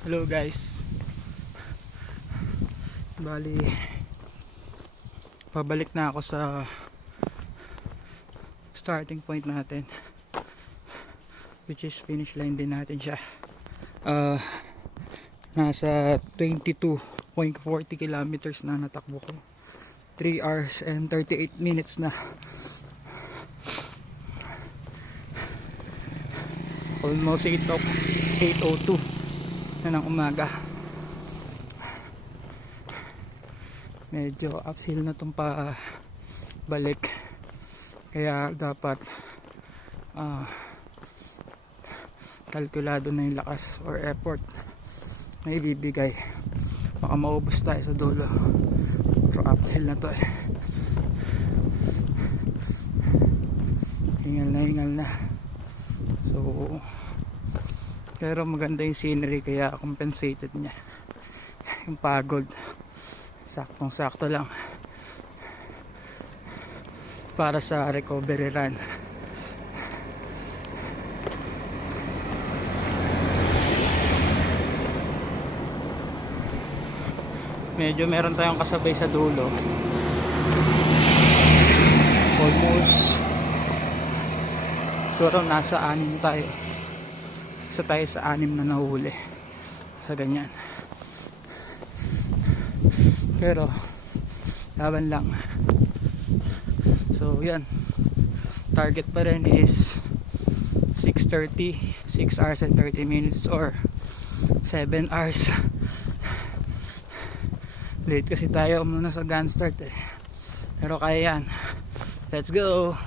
Hello guys, bali pabalik na ako sa starting point natin, which is finish line din natin siya. Nasa 22.40 kilometers na natakbo ko, 3 hours and 38 minutes na. Almost 8:02 na ng umaga. Medyo uphill na itong balik, kaya dapat kalkulado na yung lakas or effort na ibibigay. Baka maubos tayo sa dulo, pero uphill na to hingal na. So pero maganda yung scenery, kaya compensated niya yung pagod. Saktong sakto lang para sa recovery run. Medyo meron tayong kasabay sa dulo, almost siguro nasa 6 tayo. Isa tayo sa 6 na nahuli sa ganyan, pero laban lang. So yan, target pa rin is 6:30, 6 hours and 30 minutes or 7 hours. Late kasi tayo muna sa gun start pero kaya yan. Let's go.